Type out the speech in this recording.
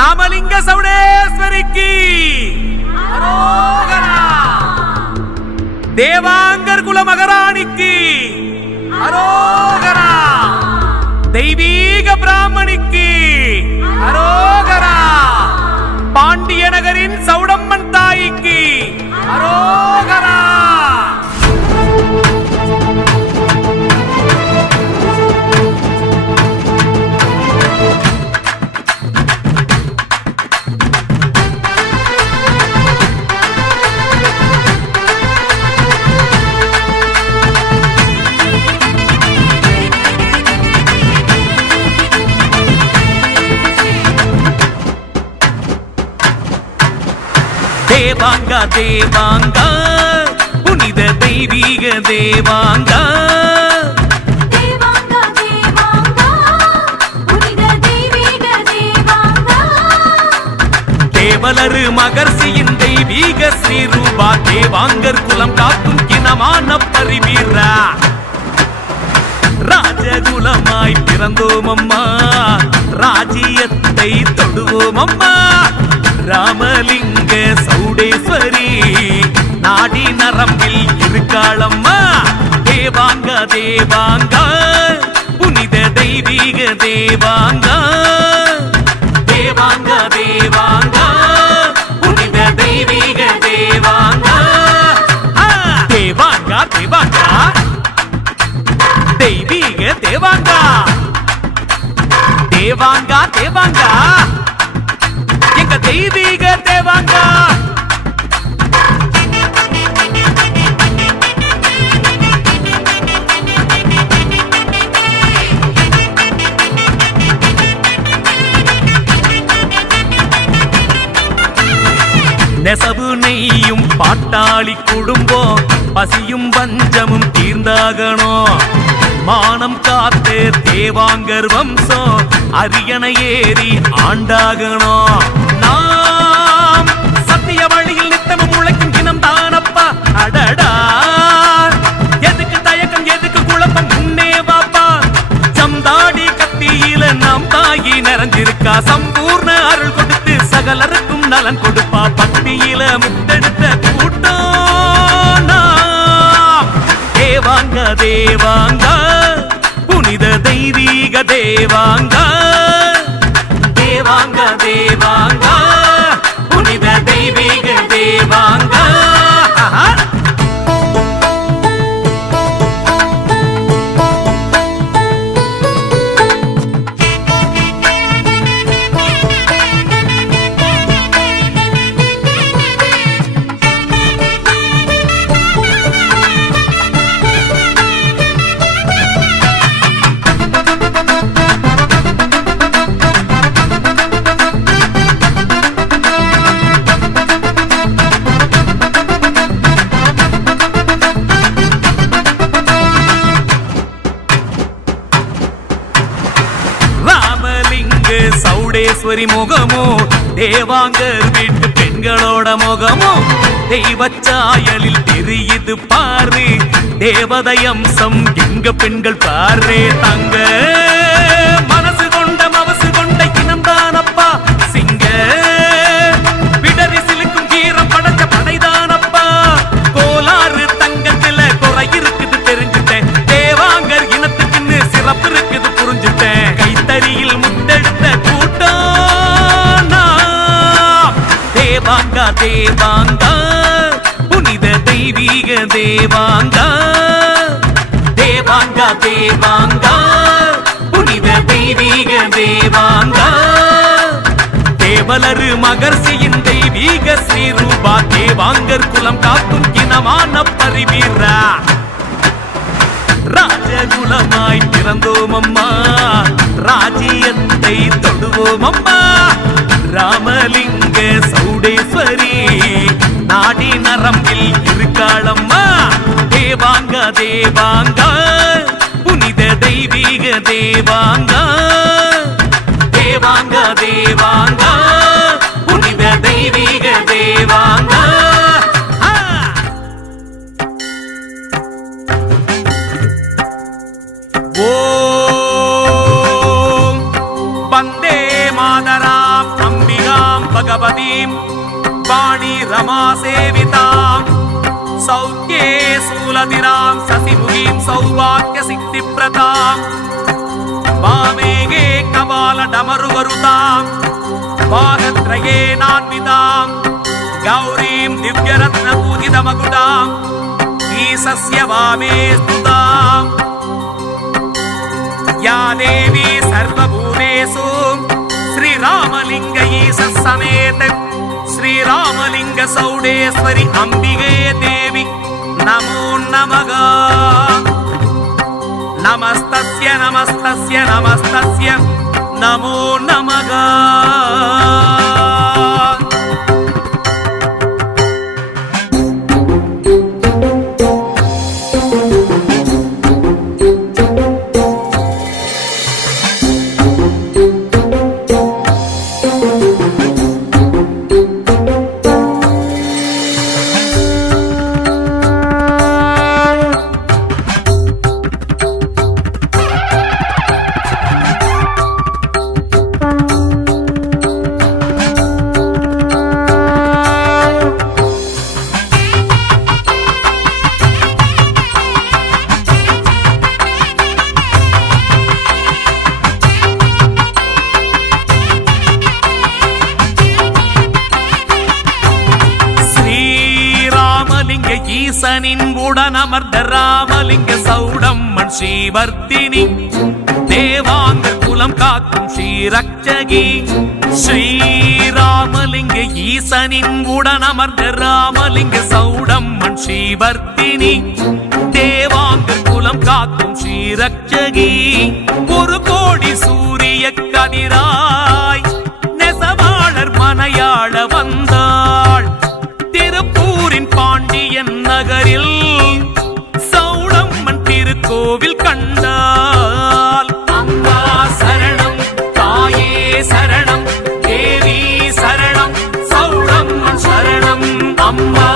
ராமலிங்க சௌடேஸ்வரிக்கு அரோகரா. தேவாங்கர் குல மகாராணிக்கு அரோகரா. தெய்வீக பிராமணிக்கு அரோகரா. பாண்டிய நகரின் சௌடம்மன் தாய்க்கு அரோகரா. தேவாங்க தேவாங்க புனித தெய்வீக தேவாங்க. தேவாங்க தேவாங்க புனித தெய்வீக தேவாங்க. தேவலரு மகர்ஷியின் தெய்வீக ஸ்ரீரூபா. தேவாங்கர் குலம் காக்கும் கிணமான பரிவீரா. ராஜகுலமாய் பிறந்தோம் அம்மா, ராஜ்யத்தை தொடுவோம் அம்மா. ராமலிங்க சௌடேஸ்வரி நாடி நரம்பில் இருக்காளம்மா. தேவாங்க தேவாங்க புனித தெய்வீக தேவாங்க. தேவாங்க தேவாங்க புனித தெய்வீக தேவாங்க. தேவாங்க தேவாங்க தெய்வீக தேவாங்க. தேவாங்க தேவாங்க எங்க தெய்வீக தேவாங்க. நெசவு நெய்யும் பாட்டாளி குடும்பம், பசியும் பஞ்சமும் தீர்ந்தாகணும். மானம் காத்து தேவாங்கர் வம்சம் அரியணை ஏறி ஆண்டாகணும். நாம் சத்திய வழியில் நித்தமும் உழைக்கும் தினம் தானப்பா. அடடா எதுக்கு தயக்கம் எதுக்கு குழப்பம், முன்னே வாப்பா. சம்தாடி கத்தியில நாம் தாயி நிறைஞ்சிருக்கா. சம்பூர்ண அருள் கொடுத்து சகலருக்கும் நலன் கொடுப்பா. பக்தியில முத்தெடுத்த கூட்டம் நாம். தேவாங்க தேவாங்க புனித தெய்வீக தேவாங்க. தேவாங்க தேவாங்க புனித தெய்வீக தேவாங்க. சௌடேஸ்வரி முகமோ தேவாங்கர் வீட்டு பெண்களோட முகமோ தெய்வச்சாயலில் தெரியுது பாரு. தேவதை அம்சம் எங்க பெண்கள் பாரு. தங்க மனசு கொண்ட மவசு கொண்ட இனம்தானப்பா. சிங்க விடரி சிலுக்கும் கீரம் படைச்ச படைதானப்பா. கோலாறு தங்கத்துல குறை இருக்குது தெரிஞ்சுட்டேன். தேவாங்கர் இனத்துக்குன்னு சிறப்பு இருக்குது புரிஞ்சுட்டேன். கைத்தறியில் முத்தெடுத்த கூட்டம் நாம். தேவாங்க தேவாங்க புனித தெய்வீக தேவாங்க. தேவாங்க தேவாங்க புனித தெய்வீக தேவாங்க. தேவலரு மகர்ஷியின் தெய்வீக ஸ்ரீரூபா. தேவாங்கர் குலம் காக்கும் கிணமான பரிவீரா. ராஜகுலமாய் பிறந்தோம் அம்மா, ராஜ்யத்தை தொடுவோம் அம்மா. ராமலிங்க சௌடேஸ்வரி நாடி நரம்பில் இருக்காளம்மா. தேவாங்க தேவாங்க புனித தெய்வீக தேவாங்க. தேவாங்க தேவாங்க புனித தெய்வீக தேவாங்க. ஓம் வந்தே மாதராம் தம்பி. रमा सेविताम् सौख्ये शूलधिरां शशिमुखीं सौभाग्य सिद्धिप्रदाम् वामेगे कपालडमरुवरुतां भागत्रयेनान्वितां गौरीं दिव्यरत्नपूजितमकुटाम् ईशस्य वामे स्तुताम् या देवी सर्वभूतेषु श्रीरामलिंग ईशः समेत श्रीरामलिंग सौडेश्वरी अंबिके देवी नमो नमः नमस्तस्य नमस्तस्य नमस्तस्य नमो नमः ஈசனின் உடனமர்ந்த ராமலிங்க சௌடம்மன் ஸ்ரீவர்த்தினி தேவாங்க குலம் காக்கும் ஸ்ரீரக்ஷகி ஸ்ரீராமலிங்க ஈசனின் உடனமர்ந்த ராமலிங்க சௌடம்மன் ஸ்ரீவர்த்தினி தேவாங்க குலம் காக்கும் ஸ்ரீரக்ஷகி ஒரு கோடி சூரிய கதிராய் நெசவாளர் மனையாள வந்தாள் திருப்பூரின் பாண்டியன் நகரில் சௌடம்மன் திருக்கோவில் கண்டால் அம்மா சரணம் தாயே சரணம் தேவி சரணம் சௌடம்மன் சரணம் அம்மா